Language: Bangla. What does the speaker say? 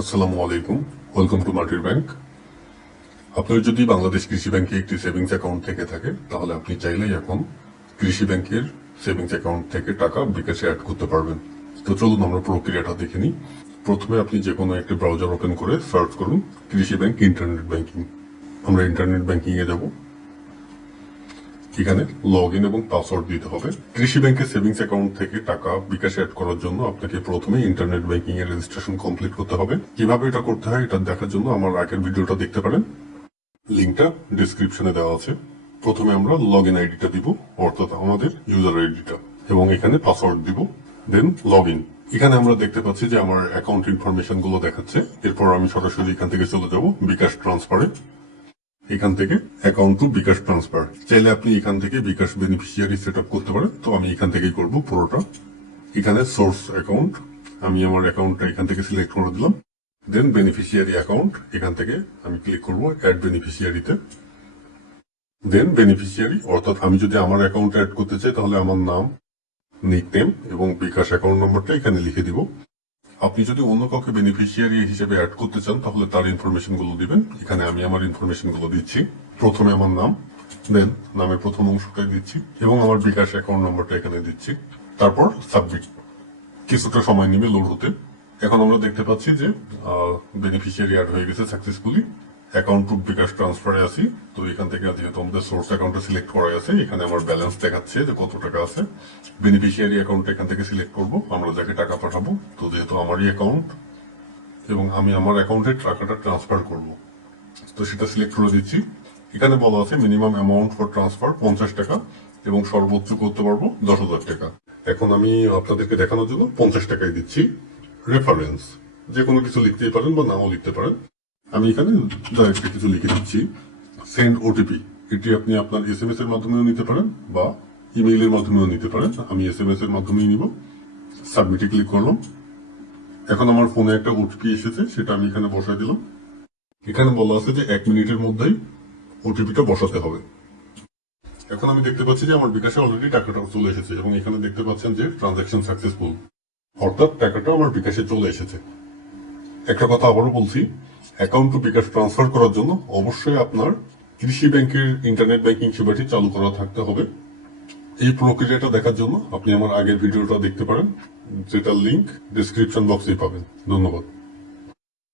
আসসালামু আলাইকুম। ওয়েলকাম টু মার্টির ব্যাংক আপনার যদি বাংলাদেশ কৃষি ব্যাংকে একটি সেভিংস অ্যাকাউন্ট থেকে থাকে, তাহলে আপনি চাইলেই এখন কৃষি ব্যাংকের সেভিংস অ্যাকাউন্ট থেকে টাকা বিকাশে অ্যাড করতে পারবেন। তো চলুন আমরা প্রক্রিয়াটা দেখে নিই। প্রথমে আপনি যে কোনো একটি ব্রাউজার ওপেন করে সার্চ করুন কৃষি ব্যাংক ইন্টারনেট ব্যাংকিং আমরা ইন্টারনেট ব্যাংকিংয়ে যাব। এখানে লগ ইন এবং পাসওয়ার্ড দিতে হবে। কৃষি ব্যাংকের সেভিংস অ্যাকাউন্ট থেকে টাকা বিকাশে অ্যাড করার জন্য আপনাকে প্রথমে ইন্টারনেট ব্যাংকিং এর রেজিস্ট্রেশন কমপ্লিট করতে হবে। কীভাবে এটা করতে হয় এটা দেখার জন্য আমার আগের ভিডিওটা দেখতে পারেন। লিঙ্কটা ডিসক্রিপশনে দেওয়া আছে। প্রথমে আমরা লগ ইন আইডিটা দিব, অর্থাৎ আমাদের ইউজার আইডিটা এবং এখানে পাসওয়ার্ড দিব দেন লগ ইন এখানে আমরা দেখতে পাচ্ছি যে আমার অ্যাকাউন্ট ইনফরমেশনগুলো দেখাচ্ছে। এরপর আমি সরাসরি এখান থেকে চলে যাব বিকাশ ট্রান্সফারে এখান থেকে অ্যাকাউন্ট টু বিকাশ ট্রান্সফার চাইলে আপনি এখান থেকে বিকাশ বেনিফিশিয়ারি সেট করতে পারেন। তো আমি এখান থেকেই করব পুরোটা। এখানে সোর্স অ্যাকাউন্ট আমি আমার অ্যাকাউন্টটা এখান থেকে সিলেক্ট করে দিলাম। দেন বেনিফিশিয়ারি অ্যাকাউন্ট এখান থেকে আমি ক্লিক করব অ্যাড বেনিফিশিয়ারিতে দেন বেনিফিশিয়ারি অর্থাৎ আমি যদি আমার অ্যাকাউন্ট অ্যাড করতে চাই, তাহলে আমার নাম নিক নেম এবং বিকাশ অ্যাকাউন্ট নম্বরটা এখানে লিখে দিব। আপনি যদি অন্য কাউকে বেনিফিশিয়ারি হিসেবে অ্যাড করতে চান, তাহলে তার ইনফরমেশনগুলো দিবেন। এখানে আমি আমার ইনফরমেশনগুলো দিচ্ছি। প্রথমে আমার নাম দেন নামে প্রথম অংশটাই দিচ্ছি এবং আমার বিকাশ অ্যাকাউন্ট নম্বরটা এখানে দিচ্ছি। তারপর সাবমিট কিছুটা সময় নেবে লোড হতে। এখন আমরা দেখতে পাচ্ছি যে বেনিফিশিয়ারি অ্যাড হয়ে গেছে সাকসেসফুলি অ্যাকাউন্ট টু বিকাশ ট্রান্সফারে আছি, তো এখান থেকে যেহেতু আমাদের সোর্স অ্যাকাউন্টটা সিলেক্ট করা আছে। এখানে আমার ব্যালেন্স দেখাচ্ছে যে কত টাকা আছে। বেনিফিশিয়ারি অ্যাকাউন্ট এখান থেকে সিলেক্ট করব, আমরা যাকে টাকা পাঠাবো, তো যেহেতু আমারই অ্যাকাউন্ট এবং আমি আমার অ্যাকাউন্টে টাকাটা ট্রান্সফার করব। তো সেটা সিলেক্ট করে দিচ্ছি। এখানে বলা আছে মিনিমাম অ্যামাউন্ট ফর ট্রান্সফার পঞ্চাশ টাকা, এবং সর্বোচ্চ করতে পারব দশ হাজার টাকা। এখন আমি আপনাদেরকে দেখানোর জন্য পঞ্চাশ টাকাই দিচ্ছি। রেফারেন্স যে কোনো কিছু লিখতেই পারেন বা নাও লিখতে পারেন। আমি এখানে ডাইরেক্টলি কিছু লিখে দিচ্ছি। সেন্ড ওটিপি এটি আপনি আপনার এস এম এস এর মাধ্যমেও নিতে পারেন বা ইমেইলের মাধ্যমেও নিতে পারেন। আমি এস এম এস এর মাধ্যমেই নিব। সাবমিটে ক্লিক করলাম। এখন আমার ফোনে একটা ওটিপি এসেছে সেটা আমি এখানে বসাই দিলাম। এখানে বলা আছে যে এক মিনিটের মধ্যেই ওটিপিটা বসাতে হবে। এখন আমি দেখতে পাচ্ছি যে আমার বিকাশে অলরেডি টাকাটা চলে এসেছে এবং এখানে দেখতে পাচ্ছেন যে ট্রানজাকশন সাকসেসফুল অর্থাৎ টাকাটা আমার বিকাশে চলে এসেছে। একটা কথা আবারও বলছি অ্যাকাউন্ট টু বিকাশ ট্রান্সফার করার জন্য অবশ্যই আপনার কৃষি ব্যাংকের ইন্টারনেট ব্যাংকিং সেবাটি চালু করা থাকতে হবে। এই প্রক্রিয়াটা দেখার জন্য আপনি আমার আগের ভিডিওটা দেখতে পারেন, যেটার লিঙ্ক ডিসক্রিপশন বক্সেই পাবেন। ধন্যবাদ।